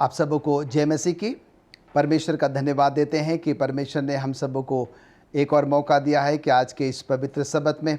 आप सबको जय मसीह की। परमेश्वर का धन्यवाद देते हैं कि परमेश्वर ने हम सबको एक और मौका दिया है कि आज के इस पवित्र सबत में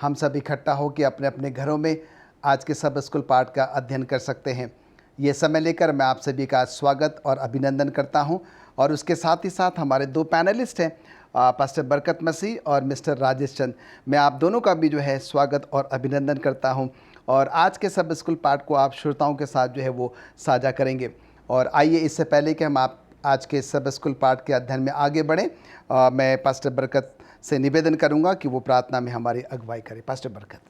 हम सब इकट्ठा हो के अपने अपने घरों में आज के सब स्कूल पाठ का अध्ययन कर सकते हैं। ये समय लेकर मैं आप सभी का स्वागत और अभिनंदन करता हूं और उसके साथ ही साथ हमारे दो पैनलिस्ट हैं, पास्टर बरकत मसीह और मिस्टर राजेश चंद। मैं आप दोनों का भी जो है स्वागत और अभिनंदन करता हूं और आज के सब स्कूल पाठ को आप श्रोताओं के साथ जो है वो साझा करेंगे। और आइए, इससे पहले कि हम आप आज के सब स्कूल पाठ के अध्ययन में आगे बढ़ें, मैं पास्टर बरकत से निवेदन करूंगा कि वो प्रार्थना में हमारी अगुवाई करें। पास्टर बरकत।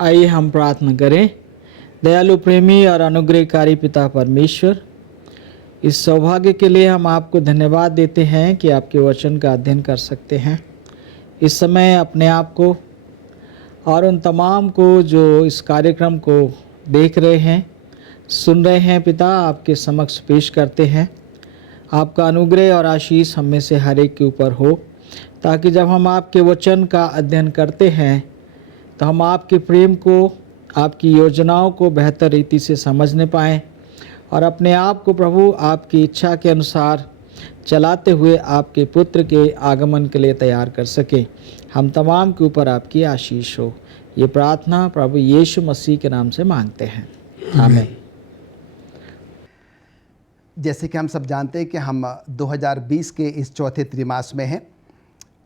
आइए हम प्रार्थना करें। दयालु प्रेमी और अनुग्रहकारी पिता परमेश्वर, इस सौभाग्य के लिए हम आपको धन्यवाद देते हैं कि आपके वचन का अध्ययन कर सकते हैं। इस समय अपने आप को और उन तमाम को जो इस कार्यक्रम को देख रहे हैं, सुन रहे हैं, पिता आपके समक्ष पेश करते हैं। आपका अनुग्रह और आशीष हम में से हर एक के ऊपर हो, ताकि जब हम आपके वचन का अध्ययन करते हैं तो हम आपके प्रेम को, आपकी योजनाओं को बेहतर रीति से समझने पाएँ और अपने आप को प्रभु आपकी इच्छा के अनुसार चलाते हुए आपके पुत्र के आगमन के लिए तैयार कर सके। हम तमाम के ऊपर आपकी आशीष हो। ये प्रार्थना प्रभु यीशु मसीह के नाम से मांगते हैं, आमीन। जैसे कि हम सब जानते हैं कि हम 2020 के इस चौथे त्रिमास में हैं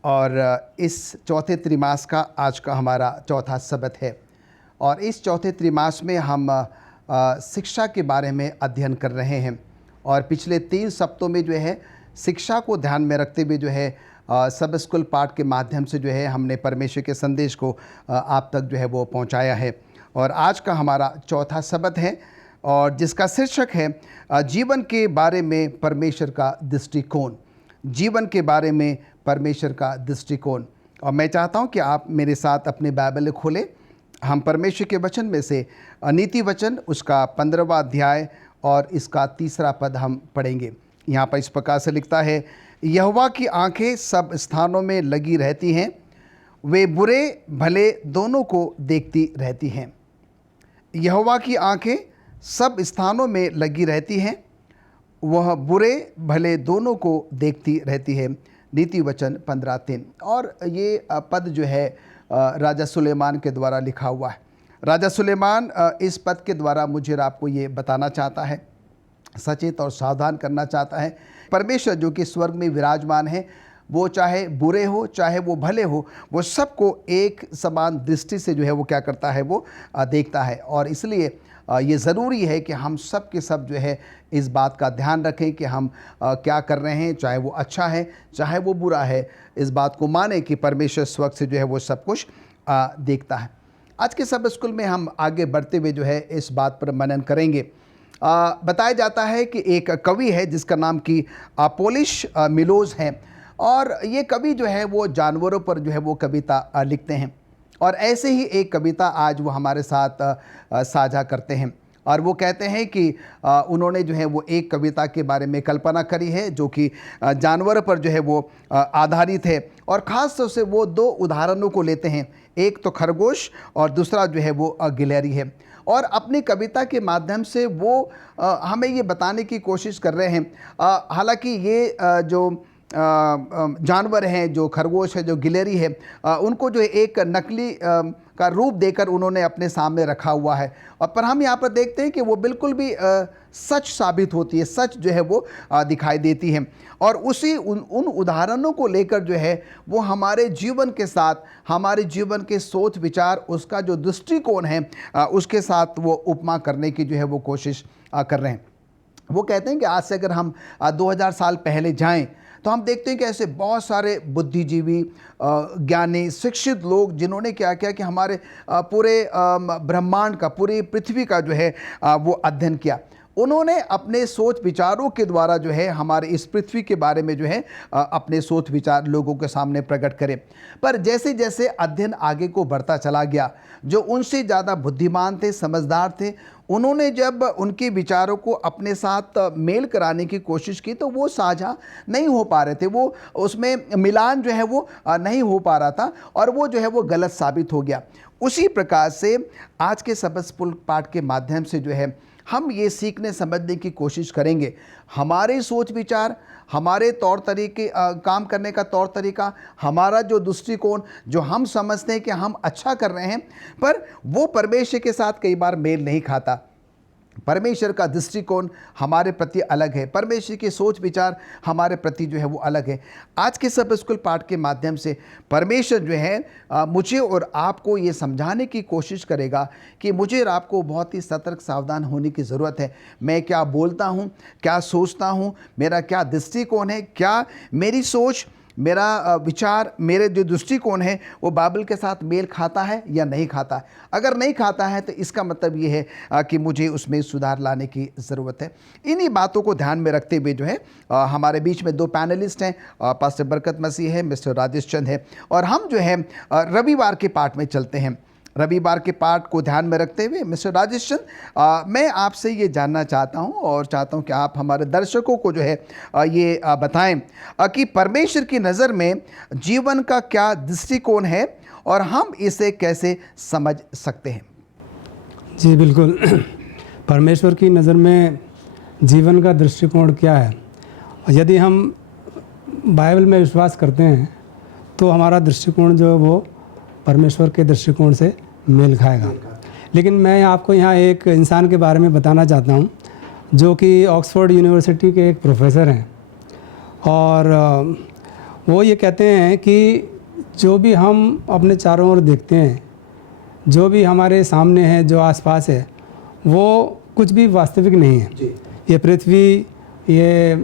और इस चौथे त्रिमास का आज का हमारा चौथा सबत है। और इस चौथे त्रिमास में हम शिक्षा के बारे में अध्ययन कर रहे हैं और पिछले 3 सप्ताहों में जो है शिक्षा को ध्यान में रखते हुए जो है सब स्कूल पाठ के माध्यम से जो है हमने परमेश्वर के संदेश को आप तक जो है वो पहुंचाया है। और आज का हमारा चौथा सबत है और जिसका शीर्षक है जीवन के बारे में परमेश्वर का दृष्टिकोण। जीवन के बारे में परमेश्वर का दृष्टिकोण। और मैं चाहता हूं कि आप मेरे साथ अपने बाइबल खोलें। हम परमेश्वर के वचन में से नीति वचन उसका 15वां अध्याय और इसका 3रा पद हम पढ़ेंगे। यहाँ पर इस प्रकार से लिखता है, यहोवा की आंखें सब स्थानों में लगी रहती हैं, वे बुरे भले दोनों को देखती रहती हैं। यहोवा की आंखें सब स्थानों में लगी रहती हैं, वह बुरे भले दोनों को देखती रहती है। नीति वचन 15:3। और ये पद जो है राजा सुलेमान के द्वारा लिखा हुआ है। राजा सुलेमान इस पद के द्वारा मुझे आपको ये बताना चाहता है, सचेत और सावधान करना चाहता है। परमेश्वर जो कि स्वर्ग में विराजमान है, वो चाहे बुरे हो चाहे वो भले हो, वो सबको एक समान दृष्टि से जो है वो क्या करता है, वो देखता है। और इसलिए ये ज़रूरी है कि हम सब के सब जो है इस बात का ध्यान रखें कि हम क्या कर रहे हैं, चाहे वो अच्छा है चाहे वो बुरा है। इस बात को माने कि परमेश्वर स्वर्ग से जो है वो सब कुछ देखता है। आज के सब स्कूल में हम आगे बढ़ते हुए जो है इस बात पर मनन करेंगे। बताया जाता है कि एक कवि है जिसका नाम कि पोलिश मिलोज है और ये कवि जो है वो जानवरों पर जो है वो कविता लिखते हैं। और ऐसे ही एक कविता आज वो हमारे साथ साझा करते हैं और वो कहते हैं कि उन्होंने जो है वो एक कविता के बारे में कल्पना करी है जो कि जानवर पर जो है वो आधारित है। और ख़ास तौर से वो 2 उदाहरणों को लेते हैं, एक तो खरगोश और दूसरा जो है वो गिलहरी है। और अपनी कविता के माध्यम से वो हमें ये बताने की कोशिश कर रहे हैं, हालांकि ये जो जानवर हैं, जो खरगोश है, जो गिलहरी है, उनको जो एक नकली का रूप देकर उन्होंने अपने सामने रखा हुआ है। और पर हम यहाँ पर देखते हैं कि वो बिल्कुल भी सच साबित होती है, सच जो है वो दिखाई देती है। और उसी उन उदाहरणों को लेकर जो है वो हमारे जीवन के साथ, हमारे जीवन के सोच विचार, उसका जो दृष्टिकोण है उसके साथ वो उपमा करने की जो है वो कोशिश कर रहे हैं। वो कहते हैं कि आज से अगर हम 2000 साल पहले जाएं तो हम देखते हैं कि ऐसे बहुत सारे बुद्धिजीवी, ज्ञानी, शिक्षित लोग जिन्होंने क्या किया कि हमारे पूरे ब्रह्मांड का, पूरी पृथ्वी का जो है वो अध्ययन किया। उन्होंने अपने सोच विचारों के द्वारा जो है हमारे इस पृथ्वी के बारे में जो है अपने सोच विचार लोगों के सामने प्रकट करें। पर जैसे जैसे अध्ययन आगे को बढ़ता चला गया, जो उनसे ज़्यादा बुद्धिमान थे, समझदार थे, उन्होंने जब उनके विचारों को अपने साथ मेल कराने की कोशिश की तो वो साझा नहीं हो पा रहे थे, वो उसमें मिलान जो है वो नहीं हो पा रहा था और वो जो है वो गलत साबित हो गया। उसी प्रकार से आज के सबक पाठ के माध्यम से जो है हम ये सीखने समझने की कोशिश करेंगे। हमारे सोच विचार, हमारे तौर तरीके, काम करने का तौर तरीका, हमारा जो दृष्टिकोण, जो हम समझते हैं कि हम अच्छा कर रहे हैं, पर वो परमेश्वर के साथ कई बार मेल नहीं खाता। परमेश्वर का दृष्टिकोण हमारे प्रति अलग है, परमेश्वर की सोच विचार हमारे प्रति जो है वो अलग है। आज के सब स्कूल पाठ के माध्यम से परमेश्वर जो है मुझे और आपको ये समझाने की कोशिश करेगा कि मुझे और आपको बहुत ही सतर्क सावधान होने की ज़रूरत है। मैं क्या बोलता हूँ, क्या सोचता हूँ, मेरा क्या दृष्टिकोण है, क्या मेरी सोच, मेरा विचार, मेरे जो दृष्टिकोण है वो बाइबल के साथ मेल खाता है या नहीं खाता है। अगर नहीं खाता है तो इसका मतलब ये है कि मुझे उसमें सुधार लाने की ज़रूरत है। इन्हीं बातों को ध्यान में रखते हुए जो है हमारे बीच में दो पैनलिस्ट हैं, पास्टर बरकत मसीह है, मिस्टर राजेश चंद है, और हम जो है रविवार के पाठ में चलते हैं। रविवार के पाठ को ध्यान में रखते हुए मिस्टर राजेश चंद, मैं आपसे ये जानना चाहता हूँ और चाहता हूँ कि आप हमारे दर्शकों को जो है ये बताएं कि परमेश्वर की नज़र में जीवन का क्या दृष्टिकोण है और हम इसे कैसे समझ सकते हैं। जी बिल्कुल, परमेश्वर की नज़र में जीवन का दृष्टिकोण क्या है। यदि हम बाइबल में विश्वास करते हैं तो हमारा दृष्टिकोण जो है वो परमेश्वर के दृष्टिकोण से मेल खाएगा। लेकिन मैं आपको यहाँ एक इंसान के बारे में बताना चाहता हूँ जो कि ऑक्सफोर्ड यूनिवर्सिटी के एक प्रोफेसर हैं, और वो ये कहते हैं कि जो भी हम अपने चारों ओर देखते हैं, जो भी हमारे सामने है, जो आसपास है, वो कुछ भी वास्तविक नहीं है। ये पृथ्वी, ये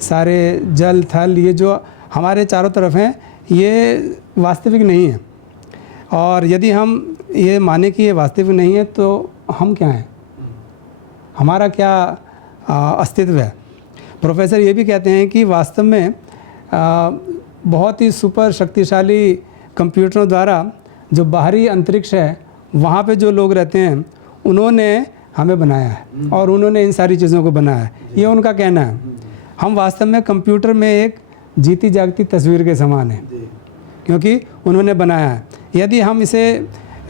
सारे जल थल, ये जो हमारे चारों तरफ हैं, ये वास्तविक नहीं है। और यदि हम ये माने कि ये वास्तविक नहीं है तो हम क्या हैं, हमारा क्या अस्तित्व है। प्रोफेसर ये भी कहते हैं कि वास्तव में बहुत ही सुपर शक्तिशाली कंप्यूटरों द्वारा जो बाहरी अंतरिक्ष है वहाँ पे जो लोग रहते हैं उन्होंने हमें बनाया है और उन्होंने इन सारी चीज़ों को बनाया है, ये उनका कहना है। हम वास्तव में कंप्यूटर में एक जीती जागती तस्वीर के समान है क्योंकि उन्होंने बनाया है। यदि हम इसे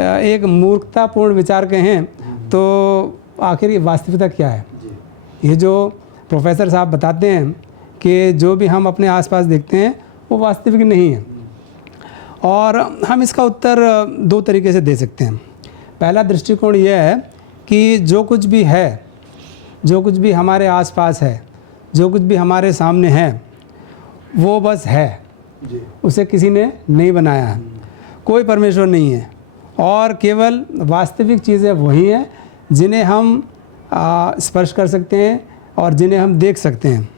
एक मूर्खतापूर्ण विचार कहें तो आखिर ये वास्तविकता क्या है। ये जो प्रोफेसर साहब बताते हैं कि जो भी हम अपने आसपास देखते हैं वो वास्तविक नहीं है, और हम इसका उत्तर दो तरीके से दे सकते हैं। पहला दृष्टिकोण यह है कि जो कुछ भी है, जो कुछ भी हमारे आसपास है, जो कुछ भी हमारे सामने है, वो बस है, उसे किसी ने नहीं बनाया है, कोई परमेश्वर नहीं है, और केवल वास्तविक चीज़ें वही हैं जिन्हें हम स्पर्श कर सकते हैं और जिन्हें हम देख सकते हैं।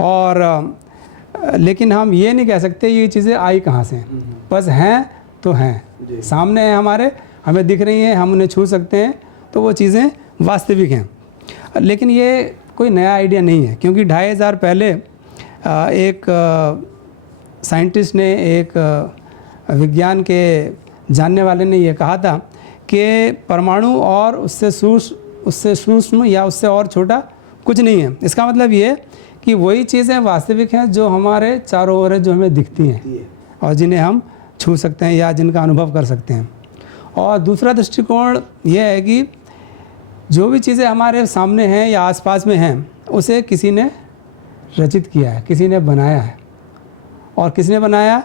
और लेकिन हम ये नहीं कह सकते ये चीज़ें आई कहाँ से, बस हैं तो हैं, सामने हैं हमारे, हमें दिख रही हैं, हम उन्हें छू सकते हैं, तो वो चीज़ें वास्तविक हैं। लेकिन ये कोई नया आइडिया नहीं है, क्योंकि 2500 पहले एक साइंटिस्ट ने, एक विज्ञान के जानने वाले ने ये कहा था कि परमाणु और उससे सूक्ष्म या उससे और छोटा कुछ नहीं है। इसका मतलब ये कि वही चीज़ें वास्तविक हैं जो हमारे चारों ओर है, जो हमें दिखती हैं और जिन्हें हम छू सकते हैं या जिनका अनुभव कर सकते हैं। और दूसरा दृष्टिकोण यह है कि जो भी चीज़ें हमारे सामने हैं या आसपास में हैं उसे किसी ने रचित किया है, किसी ने बनाया है। और किसने बनाया?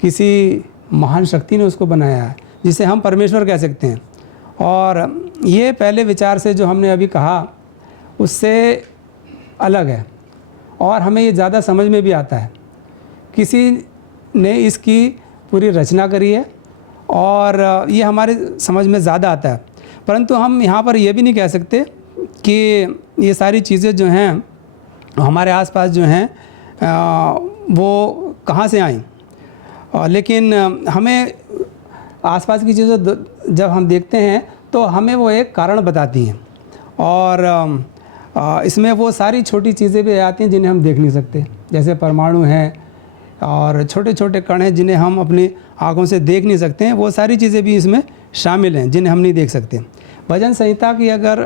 किसी महान शक्ति ने उसको बनाया है, जिसे हम परमेश्वर कह सकते हैं। और ये पहले विचार से जो हमने अभी कहा उससे अलग है, और हमें ये ज़्यादा समझ में भी आता है। किसी ने इसकी पूरी रचना करी है और ये हमारे समझ में ज़्यादा आता है। परंतु हम यहाँ पर ये भी नहीं कह सकते कि ये सारी चीज़ें जो हैं हमारे आसपास जो हैं वो कहाँ से आईं। लेकिन हमें आसपास की चीज़ें जब हम देखते हैं तो हमें वो एक कारण बताती हैं, और इसमें वो सारी छोटी चीज़ें भी आती हैं जिन्हें हम देख नहीं सकते, जैसे परमाणु हैं और छोटे छोटे कण हैं जिन्हें हम अपनी आँखों से देख नहीं सकते हैं। वो सारी चीज़ें भी इसमें शामिल हैं जिन्हें हम नहीं देख सकते। भजन संहिता की अगर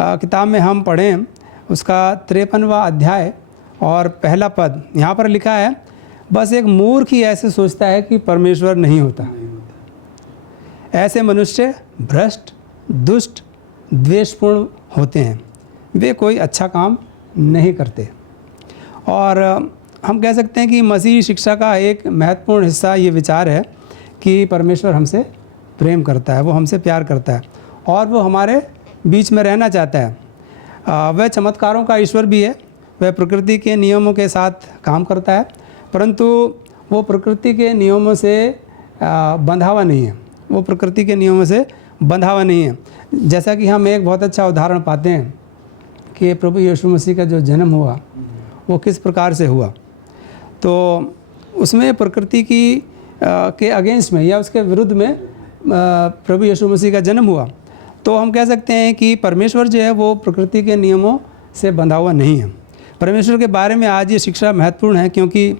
किताब में हम पढ़ें, उसका 53वां अध्याय और पहला पद यहाँ पर लिखा है, बस एक मूर्ख ही ऐसे सोचता है कि परमेश्वर नहीं होता। ऐसे मनुष्य भ्रष्ट, दुष्ट, द्वेषपूर्ण होते हैं वे कोई अच्छा काम नहीं करते। और हम कह सकते हैं कि मसीही शिक्षा का एक महत्वपूर्ण हिस्सा ये विचार है कि परमेश्वर हमसे प्रेम करता है, वो हमसे प्यार करता है और वो हमारे बीच में रहना चाहता है। वह चमत्कारों का ईश्वर भी है, वह प्रकृति के नियमों के साथ काम करता है, परंतु वो प्रकृति के नियमों से बंधा हुआ नहीं है, वो प्रकृति के नियमों से बंधा हुआ नहीं है। जैसा कि हम एक बहुत अच्छा उदाहरण पाते हैं कि प्रभु यीशु मसीह का जो जन्म हुआ वो किस प्रकार से हुआ। तो उसमें प्रकृति की के अगेंस्ट में या उसके विरुद्ध में प्रभु यीशु मसीह का जन्म हुआ। तो हम कह सकते हैं कि परमेश्वर जो है वो प्रकृति के नियमों से बंधा हुआ नहीं है। परमेश्वर के बारे में आज ये शिक्षा महत्वपूर्ण है क्योंकि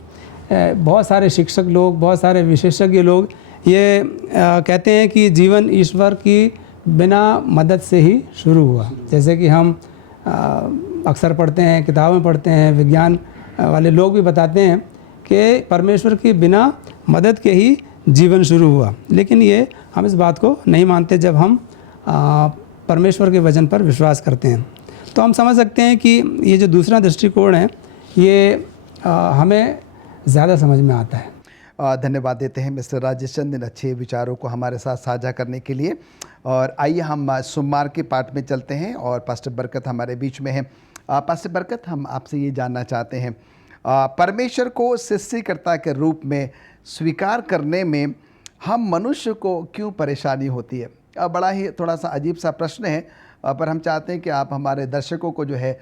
बहुत सारे शिक्षक लोग, बहुत सारे विशेषज्ञ लोग ये कहते हैं कि जीवन ईश्वर की बिना मदद से ही शुरू हुआ। जैसे कि हम अक्सर पढ़ते हैं, किताबें पढ़ते हैं, विज्ञान वाले लोग भी बताते हैं कि परमेश्वर की बिना मदद के ही जीवन शुरू हुआ। लेकिन ये हम इस बात को नहीं मानते जब हम परमेश्वर के वचन पर विश्वास करते हैं। तो हम समझ सकते हैं कि ये जो दूसरा दृष्टिकोण है ये हमें ज़्यादा समझ में आता है। धन्यवाद देते हैं मिस्टर राजेश चंद इन अच्छे विचारों को हमारे साथ साझा करने के लिए। और आइए हम सोमवार के पाठ में चलते हैं और पास्टर बरकत हमारे बीच में हैं। पास्टर बरकत, हम आपसे ये जानना चाहते हैं, परमेश्वर को सृष्टिकर्ता के रूप में स्वीकार करने में हम मनुष्य को क्यों परेशानी होती है? बड़ा ही थोड़ा सा अजीब सा प्रश्न है, पर हम चाहते हैं कि आप हमारे दर्शकों को जो है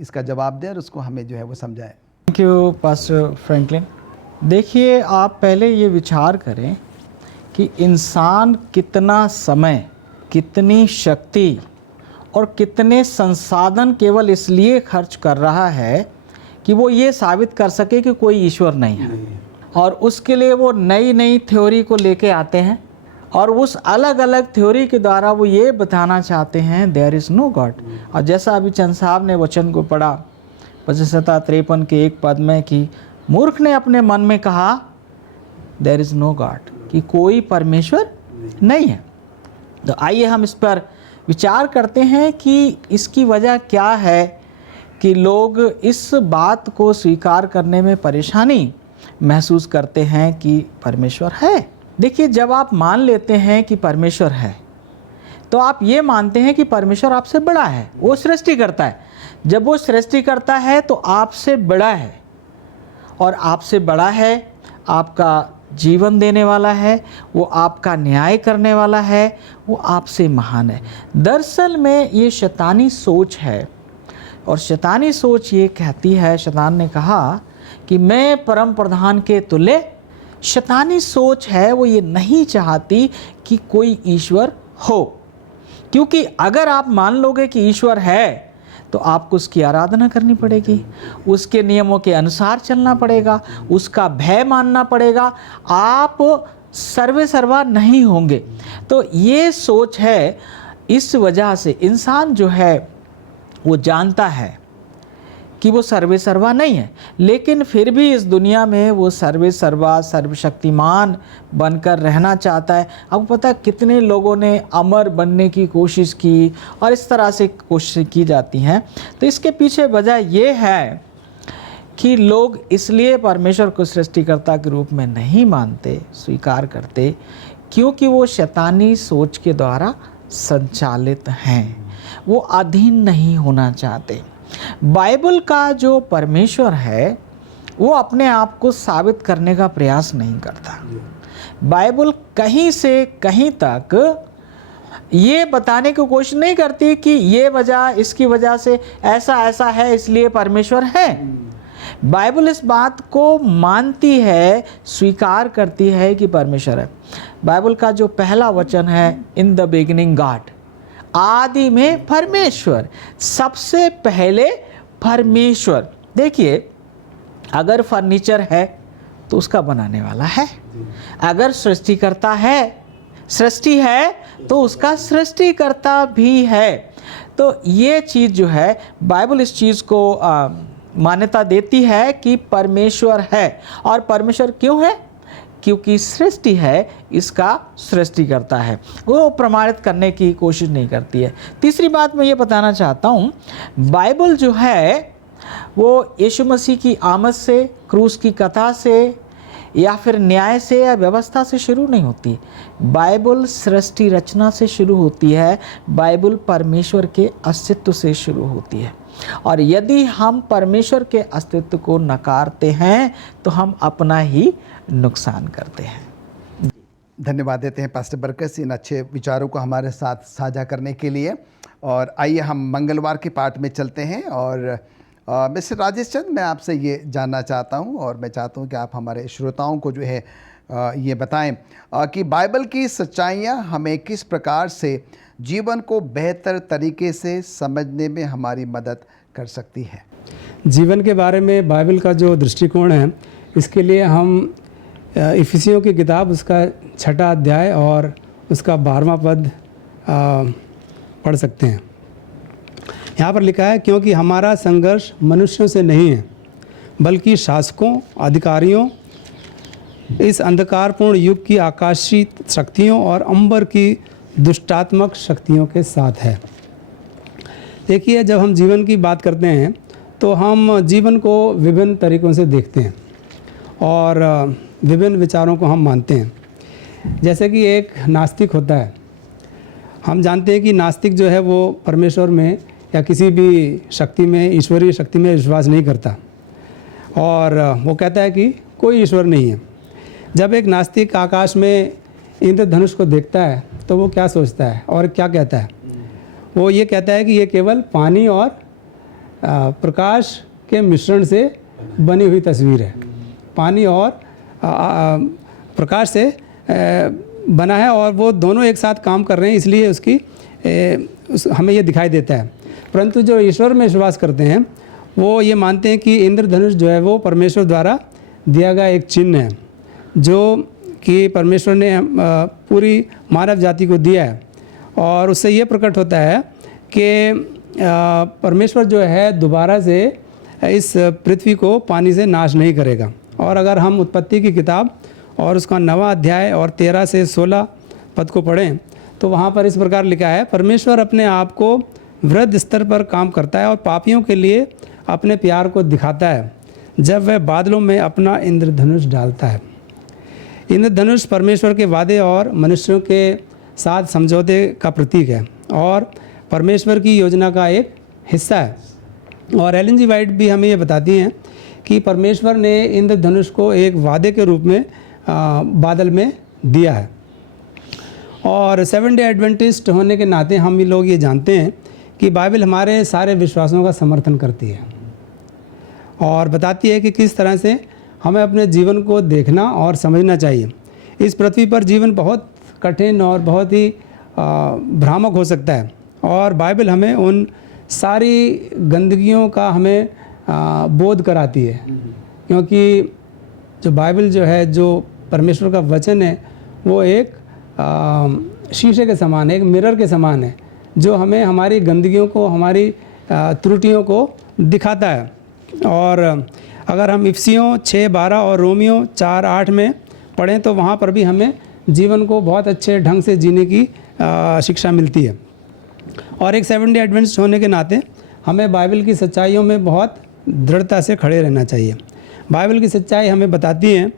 इसका जवाब दें और उसको हमें जो है वो समझाएं। Thank you pastor Franklin. देखिए, आप पहले ये विचार करें कि इंसान कितना समय, कितनी शक्ति और कितने संसाधन केवल इसलिए खर्च कर रहा है कि वो ये साबित कर सके कि कोई ईश्वर नहीं है। और उसके लिए वो नई नई थ्योरी को लेके आते हैं और उस अलग अलग थ्योरी के द्वारा वो ये बताना चाहते हैं देयर इज़ नो गॉड। और जैसा अभी चंद साहब ने वचन को पढ़ा 55-53 के एक पद में कि मूर्ख ने अपने मन में कहा देयर इज़ नो गॉड, कि कोई परमेश्वर नहीं है। तो आइए हम इस पर विचार करते हैं कि इसकी वजह क्या है कि लोग इस बात को स्वीकार करने में परेशानी महसूस करते हैं कि परमेश्वर है। देखिए, जब आप मान लेते हैं कि परमेश्वर है तो आप ये मानते हैं कि परमेश्वर आपसे बड़ा है, वो सृष्टि करता है। जब वो सृष्टि करता है तो आपसे बड़ा है, और आपसे बड़ा है, आपका जीवन देने वाला है, वो आपका न्याय करने वाला है, वो आपसे महान है। दरअसल में ये शैतानी सोच है, और शैतानी सोच ये कहती है, शैतान ने कहा कि मैं परम प्रधान के तुल्य। शैतानी सोच है, वो ये नहीं चाहती कि कोई ईश्वर हो, क्योंकि अगर आप मान लोगे कि ईश्वर है तो आपको उसकी आराधना करनी पड़ेगी, उसके नियमों के अनुसार चलना पड़ेगा, उसका भय मानना पड़ेगा, आप सर्वे सर्वा नहीं होंगे। तो ये सोच है, इस वजह से इंसान जो है वो जानता है कि वो सर्वे सर्वा नहीं है, लेकिन फिर भी इस दुनिया में वो सर्वे सर्वा सर्वशक्तिमान बनकर रहना चाहता है। आपको पता है कितने लोगों ने अमर बनने की कोशिश की और इस तरह से कोशिश की जाती हैं। तो इसके पीछे वजह ये है कि लोग इसलिए परमेश्वर को सृष्टिकर्ता के रूप में नहीं मानते, स्वीकार करते, क्योंकि वो शैतानी सोच के द्वारा संचालित हैं, वो अधीन नहीं होना चाहते। बाइबल का जो परमेश्वर है वो अपने आप को साबित करने का प्रयास नहीं करता। बाइबल कहीं से कहीं तक ये बताने की कोशिश नहीं करती कि ये वजह, इसकी वजह से ऐसा ऐसा है इसलिए परमेश्वर है। बाइबल इस बात को मानती है, स्वीकार करती है कि परमेश्वर है। बाइबल का जो पहला वचन है, इन द बिगिनिंग गॉड, आदि में परमेश्वर, सबसे पहले परमेश्वर। देखिए, अगर फर्नीचर है तो उसका बनाने वाला है, अगर सृष्टिकर्ता है, सृष्टि है तो उसका सृष्टिकर्ता भी है। तो ये चीज़ जो है, बाइबल इस चीज़ को मान्यता देती है कि परमेश्वर है। और परमेश्वर क्यों है? क्योंकि सृष्टि है इसका सृष्टि करता है, वो प्रमाणित करने की कोशिश नहीं करती है। तीसरी बात मैं ये बताना चाहता हूँ, बाइबल जो है वो यीशु मसीह की आमद से, क्रूस की कथा से या फिर न्याय से या व्यवस्था से शुरू नहीं होती। बाइबल सृष्टि रचना से शुरू होती है, बाइबल परमेश्वर के अस्तित्व से शुरू होती है। और यदि हम परमेश्वर के अस्तित्व को नकारते हैं तो हम अपना ही नुकसान करते हैं। धन्यवाद देते हैं पास्टर बरकस इन अच्छे विचारों को हमारे साथ साझा करने के लिए। और आइए हम मंगलवार के पाठ में चलते हैं। और मिस्टर राजेश चंद, मैं आपसे ये जानना चाहता हूँ और मैं चाहता हूँ कि आप हमारे श्रोताओं को जो है ये बताएं कि बाइबल की सच्चाइयाँ हमें किस प्रकार से जीवन को बेहतर तरीके से समझने में हमारी मदद कर सकती है। जीवन के बारे में बाइबल का जो दृष्टिकोण है, इसके लिए हम इफिसियों की किताब उसका 6वां अध्याय और उसका 12वां पद पढ़ सकते हैं। यहाँ पर लिखा है, क्योंकि हमारा संघर्ष मनुष्यों से नहीं है बल्कि शासकों, अधिकारियों, इस अंधकारपूर्ण युग की आकाशीय शक्तियों और अंबर की दुष्टात्मक शक्तियों के साथ है। देखिए, जब हम जीवन की बात करते हैं तो हम जीवन को विभिन्न तरीक़ों से देखते हैं और विभिन्न विचारों को हम मानते हैं। जैसे कि एक नास्तिक होता है, हम जानते हैं कि नास्तिक जो है वो परमेश्वर में या किसी भी शक्ति में, ईश्वरीय शक्ति में विश्वास नहीं करता और वो कहता है कि कोई ईश्वर नहीं है। जब एक नास्तिक आकाश में इंद्रधनुष को देखता है तो वो क्या सोचता है और क्या कहता है? वो ये कहता है कि ये केवल पानी और प्रकाश के मिश्रण से बनी हुई तस्वीर है। पानी और प्रकाश से बना है और वो दोनों एक साथ काम कर रहे हैं, इसलिए हमें ये दिखाई देता है। परंतु जो ईश्वर में विश्वास करते हैं वो ये मानते हैं कि इंद्रधनुष जो है वो परमेश्वर द्वारा दिया गया एक चिन्ह है जो कि परमेश्वर ने पूरी मानव जाति को दिया है और उससे ये प्रकट होता है कि परमेश्वर जो है दोबारा से इस पृथ्वी को पानी से नाश नहीं करेगा। और अगर हम उत्पत्ति की किताब और उसका 9वां अध्याय और 13 से 16 पद को पढ़ें तो वहाँ पर इस प्रकार लिखा है, परमेश्वर अपने आप को वृहद स्तर पर काम करता है और पापियों के लिए अपने प्यार को दिखाता है जब वह बादलों में अपना इंद्रधनुष डालता है। इंद्रधनुष परमेश्वर के वादे और मनुष्यों के साथ समझौते का प्रतीक है और परमेश्वर की योजना का एक हिस्सा है। और एलन जी वाइट भी हमें ये बताती हैं कि परमेश्वर ने इंद्रधनुष को एक वादे के रूप में बादल में दिया है। और 7 डे एडवेंटिस्ट होने के नाते हम भी लोग ये जानते हैं कि बाइबल हमारे सारे विश्वासों का समर्थन करती है और बताती है कि किस तरह से हमें अपने जीवन को देखना और समझना चाहिए। इस पृथ्वी पर जीवन बहुत कठिन और बहुत ही भ्रामक हो सकता है और बाइबल हमें उन सारी गंदगियों का हमें बोध कराती है, क्योंकि जो बाइबल जो है, जो परमेश्वर का वचन है, वो एक शीशे के समान है, एक मिरर के समान है जो हमें हमारी गंदगियों को, हमारी त्रुटियों को दिखाता है। और अगर हम इफिसियों 6:12 और रोमियो 4:8 में पढ़ें तो वहाँ पर भी हमें जीवन को बहुत अच्छे ढंग से जीने की शिक्षा मिलती है। और एक 7 डे एडवेंटिस्ट होने के नाते हमें बाइबल की सच्चाइयों में बहुत दृढ़ता से खड़े रहना चाहिए। बाइबल की सच्चाई हमें बताती है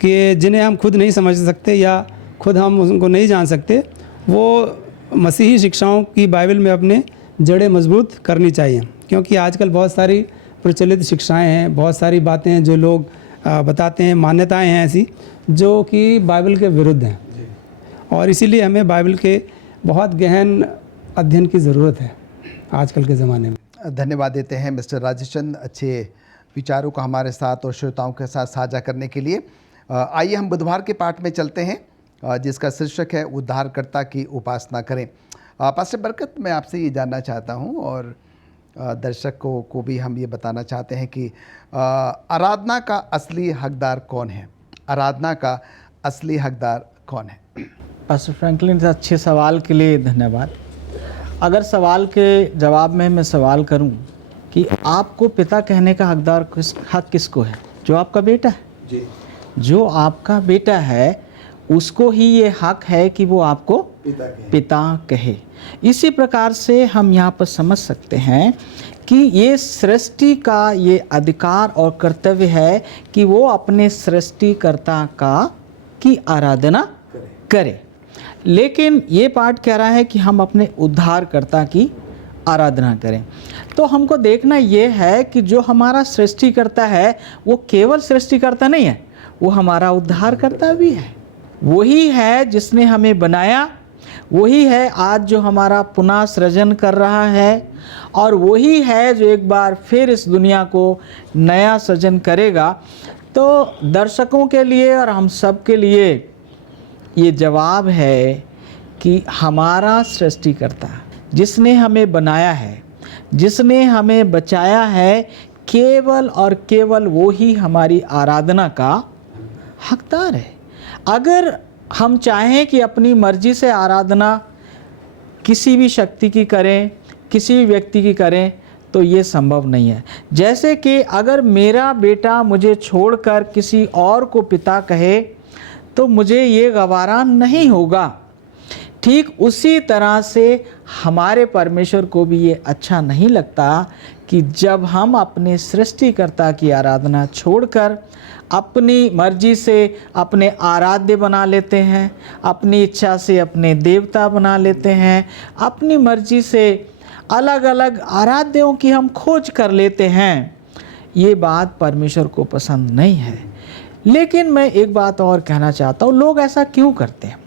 कि जिन्हें हम खुद नहीं समझ सकते या खुद हम उनको नहीं जान सकते, वो मसीही शिक्षाओं की बाइबल में अपने जड़ें मजबूत करनी चाहिए, क्योंकि आजकल बहुत सारी प्रचलित शिक्षाएं हैं, बहुत सारी बातें हैं जो लोग बताते हैं, मान्यताएं हैं ऐसी जो कि बाइबल के विरुद्ध हैं और इसीलिए हमें बाइबल के बहुत गहन अध्ययन की ज़रूरत है आजकल के ज़माने में। धन्यवाद देते हैं मिस्टर राजेशन अच्छे विचारों को हमारे साथ और श्रोताओं के साथ साझा करने के लिए। आइए हम बुधवार के पाठ में चलते हैं जिसका शीर्षक है उद्धारकर्ता की उपासना करें। पास्टर बरकत, मैं आपसे ये जानना चाहता हूँ और दर्शकों को भी हम ये बताना चाहते हैं कि आराधना का असली हकदार कौन है? आराधना का असली हकदार कौन है? पास्टर फ्रैंकलिन, अच्छे सवाल के लिए धन्यवाद। अगर सवाल के जवाब में मैं सवाल करूं कि आपको पिता कहने का हकदार हक किसको है? जो आपका बेटा है। जी। जो आपका बेटा है उसको ही ये हक है कि वो आपको पिता कहे। इसी प्रकार से हम यहाँ पर समझ सकते हैं कि ये सृष्टि का ये अधिकार और कर्तव्य है कि वो अपने सृष्टिकर्ता की आराधना करे। लेकिन ये पाठ कह रहा है कि हम अपने उद्धारकर्ता की आराधना करें। तो हमको देखना ये है कि जो हमारा सृष्टिकर्ता है वो केवल सृष्टिकर्ता नहीं है, वो हमारा उद्धारकर्ता भी है। वही है जिसने हमें बनाया, वही है आज जो हमारा पुनः सृजन कर रहा है, और वही है जो एक बार फिर इस दुनिया को नया सृजन करेगा। तो दर्शकों के लिए और हम सब के लिए ये जवाब है कि हमारा सृष्टिकर्ता जिसने हमें बनाया है, जिसने हमें बचाया है, केवल और केवल वो ही हमारी आराधना का हकदार है। अगर हम चाहें कि अपनी मर्जी से आराधना किसी भी शक्ति की करें, किसी भी व्यक्ति की करें, तो ये संभव नहीं है। जैसे कि अगर मेरा बेटा मुझे छोड़कर किसी और को पिता कहे तो मुझे ये गवारा नहीं होगा। ठीक उसी तरह से हमारे परमेश्वर को भी ये अच्छा नहीं लगता कि जब हम अपने सृष्टिकर्ता की आराधना छोड़कर अपनी मर्जी से अपने आराध्य बना लेते हैं, अपनी इच्छा से अपने देवता बना लेते हैं, अपनी मर्जी से अलग अलग आराध्यों की हम खोज कर लेते हैं। ये बात परमेश्वर को पसंद नहीं है। लेकिन मैं एक बात और कहना चाहता हूँ, लोग ऐसा क्यों करते हैं?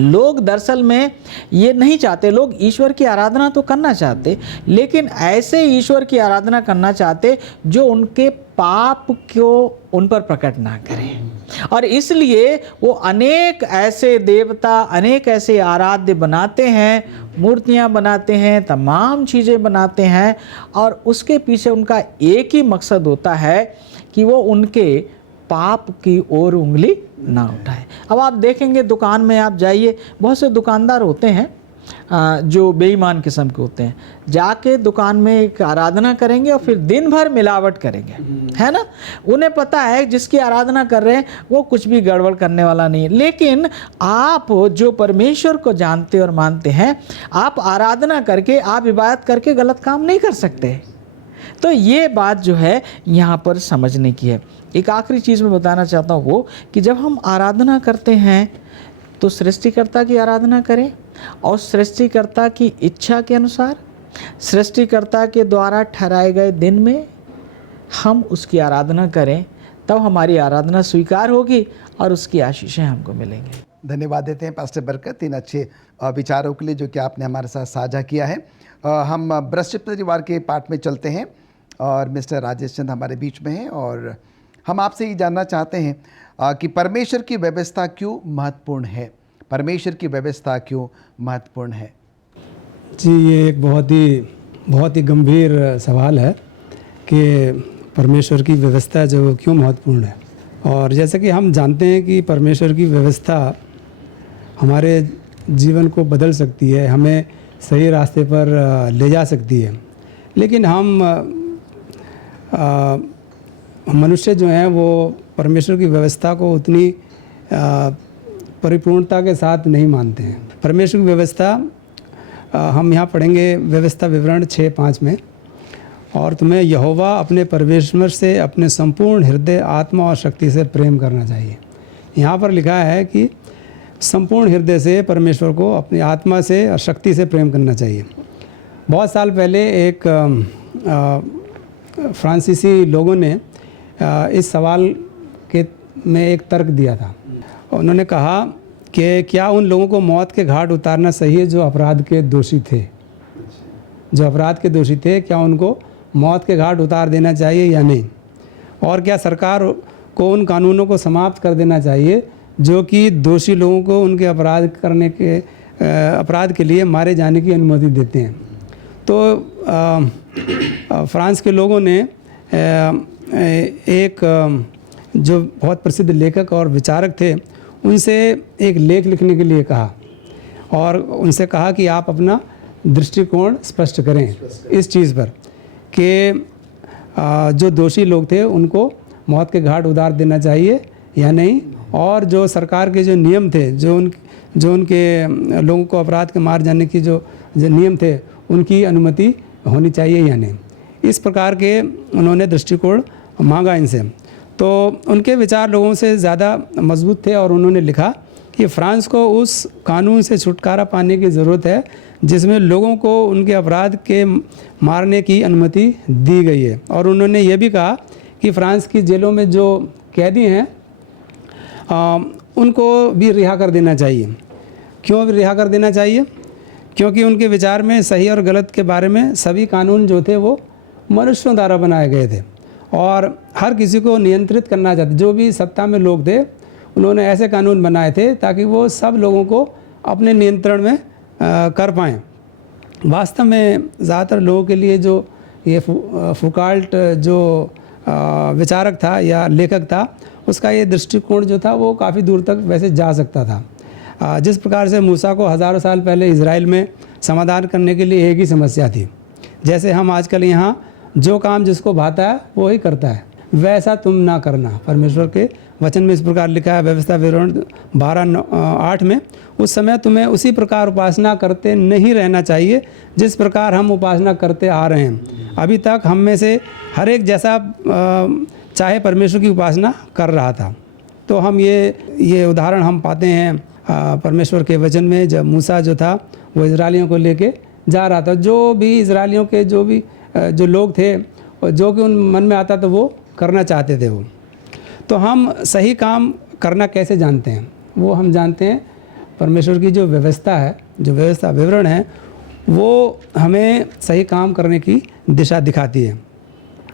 लोग दरअसल में ये नहीं चाहते, लोग ईश्वर की आराधना तो करना चाहते, लेकिन ऐसे ईश्वर की आराधना करना चाहते जो उनके पाप को उन पर प्रकट ना करें, और इसलिए वो अनेक ऐसे देवता, अनेक ऐसे आराध्य बनाते हैं, मूर्तियां बनाते हैं, तमाम चीज़ें बनाते हैं, और उसके पीछे उनका एक ही मकसद होता है कि वो उनके पाप की ओर उंगली ना उठाए। अब आप देखेंगे दुकान में आप जाइए, बहुत से दुकानदार होते हैं जो बेईमान किस्म के होते हैं, जाके दुकान में एक आराधना करेंगे और फिर दिन भर मिलावट करेंगे, है ना। उन्हें पता है जिसकी आराधना कर रहे हैं वो कुछ भी गड़बड़ करने वाला नहीं है। लेकिन आप जो परमेश्वर को जानते और मानते हैं, आप आराधना करके, आप इबादत करके गलत काम नहीं कर सकते। तो ये बात जो है यहाँ पर समझने की है। एक आखिरी चीज़ मैं बताना चाहता हूँ वो कि जब हम आराधना करते हैं तो सृष्टिकर्ता की आराधना करें, और सृष्टिकर्ता की इच्छा के अनुसार, सृष्टिकर्ता के द्वारा ठहराए गए दिन में हम उसकी आराधना करें, तब हमारी आराधना स्वीकार होगी और उसकी आशीषें हमको मिलेंगी। धन्यवाद देते हैं पास्टर बरकत इन अच्छे विचारों के लिए जो कि आपने हमारे साथ साझा किया है। हम बृहस्पति परिवार के पाठ में चलते हैं और मिस्टर राजेश चंद हमारे बीच में हैं, और हम आपसे ये जानना चाहते हैं कि परमेश्वर की व्यवस्था क्यों महत्वपूर्ण है। परमेश्वर की व्यवस्था क्यों महत्वपूर्ण है? जी, ये एक बहुत ही गंभीर सवाल है कि परमेश्वर की व्यवस्था जो क्यों महत्वपूर्ण है। और जैसे कि हम जानते हैं कि परमेश्वर की व्यवस्था हमारे जीवन को बदल सकती है, हमें सही रास्ते पर ले जा सकती है। लेकिन हम मनुष्य जो हैं वो परमेश्वर की व्यवस्था को उतनी परिपूर्णता के साथ नहीं मानते हैं। परमेश्वर की व्यवस्था हम यहाँ पढ़ेंगे व्यवस्था विवरण 6:5 में, और तुम्हें यहोवा अपने परमेश्वर से अपने संपूर्ण हृदय, आत्मा और शक्ति से प्रेम करना चाहिए। यहाँ पर लिखा है कि संपूर्ण हृदय से परमेश्वर को अपनी आत्मा से और शक्ति से प्रेम करना चाहिए। बहुत साल पहले एक फ्रांसीसी लोगों ने इस सवाल के में एक तर्क दिया था। उन्होंने कहा कि क्या उन लोगों को मौत के घाट उतारना सही है जो अपराध के दोषी थे? जो अपराध के दोषी थे, क्या उनको मौत के घाट उतार देना चाहिए या नहीं? और क्या सरकार को उन कानूनों को समाप्त कर देना चाहिए जो कि दोषी लोगों को उनके अपराध के लिए मारे जाने की अनुमति देते हैं? तो फ्रांस के लोगों ने एक जो बहुत प्रसिद्ध लेखक और विचारक थे उनसे एक लेख लिखने के लिए कहा, और उनसे कहा कि आप अपना दृष्टिकोण स्पष्ट करें इस चीज़ पर कि जो दोषी लोग थे उनको मौत के घाट उतार देना चाहिए या नहीं, और जो सरकार के जो नियम थे, जो उनके लोगों को अपराध के मार जाने की जो नियम थे, उनकी अनुमति होनी चाहिए या नहीं। इस प्रकार के उन्होंने दृष्टिकोण मांगा इनसे। तो उनके विचार लोगों से ज़्यादा मजबूत थे और उन्होंने लिखा कि फ्रांस को उस कानून से छुटकारा पाने की ज़रूरत है जिसमें लोगों को उनके अपराध के मारने की अनुमति दी गई है। और उन्होंने ये भी कहा कि फ्रांस की जेलों में जो कैदी हैं उनको भी रिहा कर देना चाहिए। क्यों रिहा कर देना चाहिए? क्योंकि उनके विचार में सही और गलत के बारे में सभी कानून जो थे वो मनुष्यों द्वारा बनाए गए थे और हर किसी को नियंत्रित करना चाहते। जो भी सत्ता में लोग थे उन्होंने ऐसे कानून बनाए थे ताकि वो सब लोगों को अपने नियंत्रण में कर पाएँ। वास्तव में ज़्यादातर लोगों के लिए जो ये फुकाल्ट जो विचारक था या लेखक था, उसका ये दृष्टिकोण जो था वो काफ़ी दूर तक वैसे जा सकता था। जिस प्रकार से मूसा को हज़ारों साल पहले इज़राइल में समाधान करने के लिए एक ही समस्या थी, जैसे हम आजकल यहाँ जो काम जिसको भाता है वो ही करता है, वैसा तुम ना करना। परमेश्वर के वचन में इस प्रकार लिखा है, व्यवस्था विवरण 12:8 में, उस समय तुम्हें उसी प्रकार उपासना करते नहीं रहना चाहिए जिस प्रकार हम उपासना करते आ रहे हैं। अभी तक हम में से हर एक जैसा चाहे परमेश्वर की उपासना कर रहा था। तो हम ये उदाहरण हम पाते हैं परमेश्वर के वचन में, जब मूसा जो था वो इजरायलियों को लेके जा रहा था। जो भी इजरायलियों के जो लोग थे और जो कि उन मन में आता तो वो करना चाहते थे वो। तो हम सही काम करना कैसे जानते हैं? वो हम जानते हैं परमेश्वर की जो व्यवस्था है, जो व्यवस्था विवरण है, वो हमें सही काम करने की दिशा दिखाती है।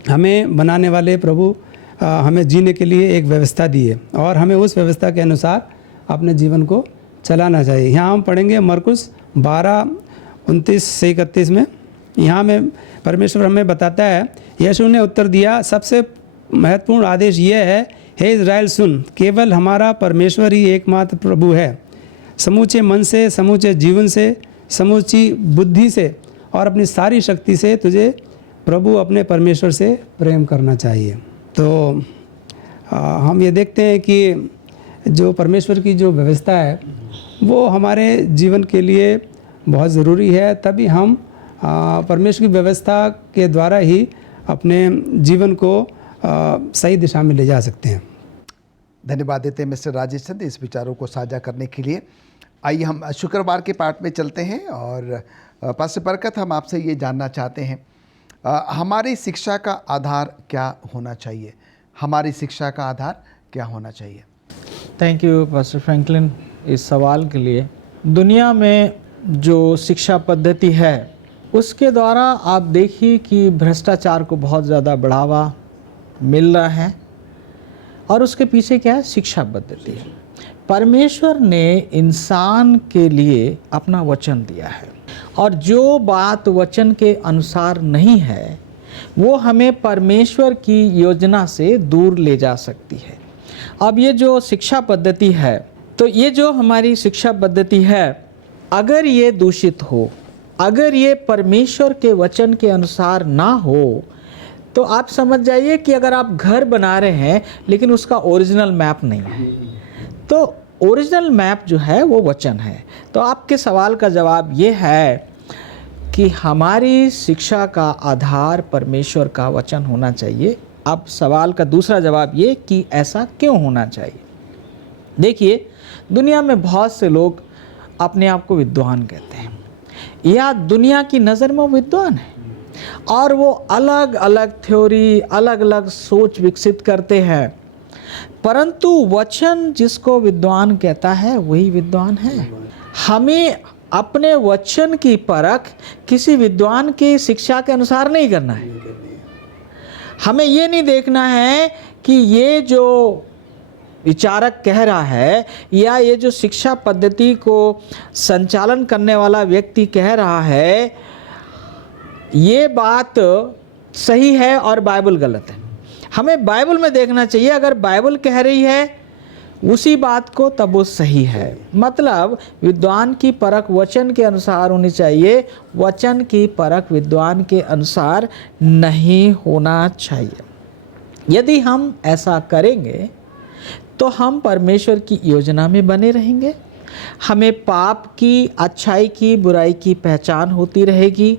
हमें बनाने वाले प्रभु हमें जीने के लिए एक व्यवस्था दी है और हमें उस व्यवस्था के अनुसार अपने जीवन को चलाना चाहिए। यहाँ हम पढ़ेंगे मरकुस 12:29 से 31 में। यहाँ में परमेश्वर हमें बताता है, यीशु ने उत्तर दिया, सबसे महत्वपूर्ण आदेश यह है, हे इज़राइल सुन, केवल हमारा परमेश्वर ही एकमात्र प्रभु है। समूचे मन से, समूचे जीवन से, समूची बुद्धि से और अपनी सारी शक्ति से तुझे प्रभु अपने परमेश्वर से प्रेम करना चाहिए। तो हम ये देखते हैं कि जो परमेश्वर की जो व्यवस्था है वो हमारे जीवन के लिए बहुत ज़रूरी है। तभी हम परमेश्वर की व्यवस्था के द्वारा ही अपने जीवन को सही दिशा में ले जा सकते हैं। धन्यवाद देते हैं मिस्टर राजेश चंद इस विचारों को साझा करने के लिए। आइए हम शुक्रवार के पाठ में चलते हैं और पास्टर बरकत, हम आपसे ये जानना चाहते हैं, हमारी शिक्षा का आधार क्या होना चाहिए? हमारी शिक्षा का आधार क्या होना चाहिए? थैंक यू पास्टर फ्रैंकलिन इस सवाल के लिए। दुनिया में जो शिक्षा पद्धति है उसके द्वारा आप देखिए कि भ्रष्टाचार को बहुत ज़्यादा बढ़ावा मिल रहा है और उसके पीछे क्या है? शिक्षा पद्धति है। परमेश्वर ने इंसान के लिए अपना वचन दिया है और जो बात वचन के अनुसार नहीं है वो हमें परमेश्वर की योजना से दूर ले जा सकती है। अब ये जो शिक्षा पद्धति है, तो ये जो हमारी शिक्षा पद्धति है, अगर ये दूषित हो, अगर ये परमेश्वर के वचन के अनुसार ना हो, तो आप समझ जाइए कि अगर आप घर बना रहे हैं लेकिन उसका ओरिजिनल मैप नहीं है, तो ओरिजिनल मैप जो है वो वचन है। तो आपके सवाल का जवाब ये है कि हमारी शिक्षा का आधार परमेश्वर का वचन होना चाहिए। अब सवाल का दूसरा जवाब ये कि ऐसा क्यों होना चाहिए? देखिए, दुनिया में बहुत से लोग अपने आप को विद्वान कहते हैं या दुनिया की नज़र में वो विद्वान है और वो अलग अलग थ्योरी, अलग अलग सोच विकसित करते हैं, परंतु वचन जिसको विद्वान कहता है वही विद्वान है। हमें अपने वचन की परख किसी विद्वान की शिक्षा के अनुसार नहीं करना है। हमें ये नहीं देखना है कि ये जो विचारक कह रहा है या ये जो शिक्षा पद्धति को संचालन करने वाला व्यक्ति कह रहा है ये बात सही है और बाइबल गलत है। हमें बाइबल में देखना चाहिए, अगर बाइबल कह रही है उसी बात को तब वो सही है। मतलब विद्वान की परख वचन के अनुसार होनी चाहिए, वचन की परख विद्वान के अनुसार नहीं होना चाहिए। यदि हम ऐसा करेंगे तो हम परमेश्वर की योजना में बने रहेंगे। हमें पाप की, अच्छाई की, बुराई की पहचान होती रहेगी,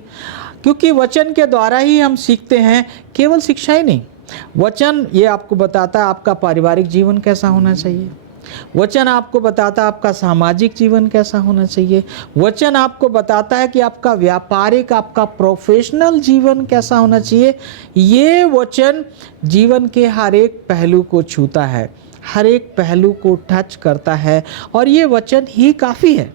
क्योंकि वचन के द्वारा ही हम सीखते हैं। केवल शिक्षा ही नहीं, वचन ये आपको बताता है आपका पारिवारिक जीवन कैसा होना चाहिए, वचन आपको बताता है आपका सामाजिक जीवन कैसा होना चाहिए, वचन आपको बताता है कि आपका व्यापारिक, आपका प्रोफेशनल जीवन कैसा होना चाहिए। ये वचन जीवन के हर एक पहलू को छूता है, हर एक पहलू को टच करता है, और ये वचन ही काफ़ी है।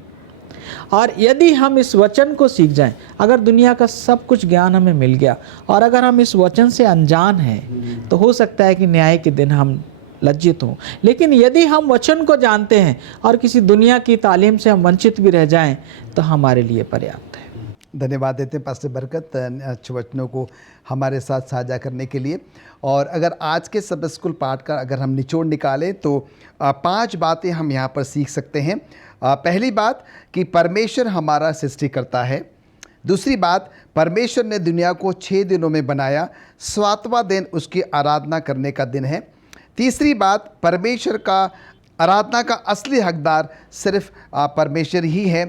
और यदि हम इस वचन को सीख जाएं, अगर दुनिया का सब कुछ ज्ञान हमें मिल गया और अगर हम इस वचन से अनजान हैं, तो हो सकता है कि न्याय के दिन हम लज्जित हों। लेकिन यदि हम वचन को जानते हैं और किसी दुनिया की तालीम से हम वंचित भी रह जाएं, तो हमारे लिए पर्याप्त है। धन्यवाद देते हैं पास्टर बरकत अच्छे वचनों को हमारे साथ साझा करने के लिए। और अगर आज के सब स्कूल पाठ का अगर हम निचोड़ निकालें तो 5 बातें हम यहाँ पर सीख सकते हैं। पहली बात कि परमेश्वर हमारा सृष्टिकर्ता है। दूसरी बात, परमेश्वर ने दुनिया को 6 दिनों में बनाया, 7वां दिन उसकी आराधना करने का दिन है। तीसरी बात, परमेश्वर का आराधना का असली हकदार सिर्फ परमेश्वर ही है।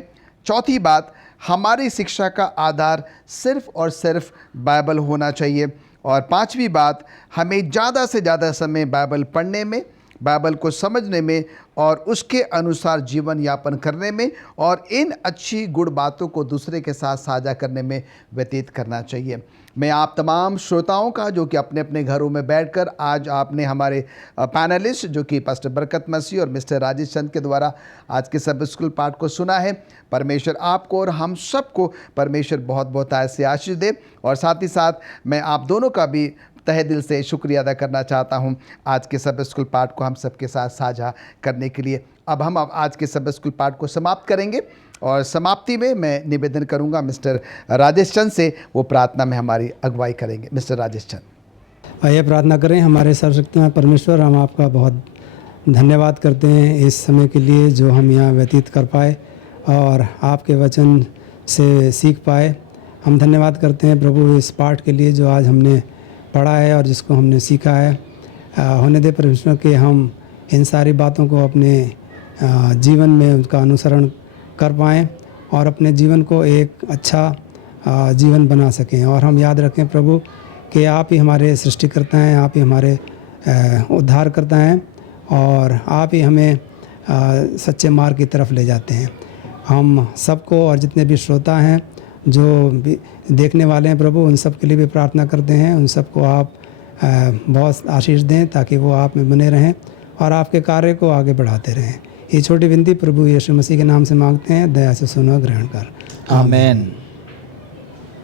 चौथी बात, हमारी शिक्षा का आधार सिर्फ और सिर्फ बाइबल होना चाहिए। और 5वीं बात, हमें ज़्यादा से ज़्यादा समय बाइबल पढ़ने में, बाइबल को समझने में और उसके अनुसार जीवन यापन करने में और इन अच्छी गुड बातों को दूसरे के साथ साझा करने में व्यतीत करना चाहिए। मैं आप तमाम श्रोताओं का जो कि अपने अपने घरों में बैठकर आज आपने हमारे पैनलिस्ट जो कि पास्टर बरकत मसीह और मिस्टर राजेश चंद के द्वारा आज के सब स्कूल पाठ को सुना है, परमेश्वर आपको और हम सबको परमेश्वर बहुत बहुत ऐसे आशीष दे। और साथ ही साथ मैं आप दोनों का भी तहे दिल से शुक्रिया अदा करना चाहता हूं आज के सब स्कूल पाठ को हम सबके साथ साझा करने के लिए। अब हम आज के सब स्कूल पाठ को समाप्त करेंगे और समाप्ति में मैं निवेदन करूंगा मिस्टर राजेश चंद से, वो प्रार्थना में हमारी अगुवाई करेंगे। मिस्टर राजेश चंद। आइए प्रार्थना करें। हमारे सर्वशक्तिमान परमेश्वर, हम आपका बहुत धन्यवाद करते हैं इस समय के लिए जो हम यहाँ व्यतीत कर पाए और आपके वचन से सीख पाए। हम धन्यवाद करते हैं प्रभु इस पाठ के लिए जो आज हमने पढ़ा है और जिसको हमने सीखा है। होने दे परमेश्वर के हम इन सारी बातों को अपने जीवन में उसका अनुसरण कर पाएँ और अपने जीवन को एक अच्छा जीवन बना सकें। और हम याद रखें प्रभु कि आप ही हमारे सृष्टिकर्ता हैं, आप ही हमारे उद्धारकर्ता हैं और आप ही हमें सच्चे मार्ग की तरफ ले जाते हैं। हम सबको और जितने भी श्रोता हैं जो भी देखने वाले हैं प्रभु, उन सब के लिए भी प्रार्थना करते हैं। उन सबको आप बहुत आशीष दें ताकि वो आप में बने रहें और आपके कार्य को आगे बढ़ाते रहें। ये छोटी विनती प्रभु यीशु मसीह के नाम से मांगते हैं, दया से सुनो, ग्रहण कर। आमीन।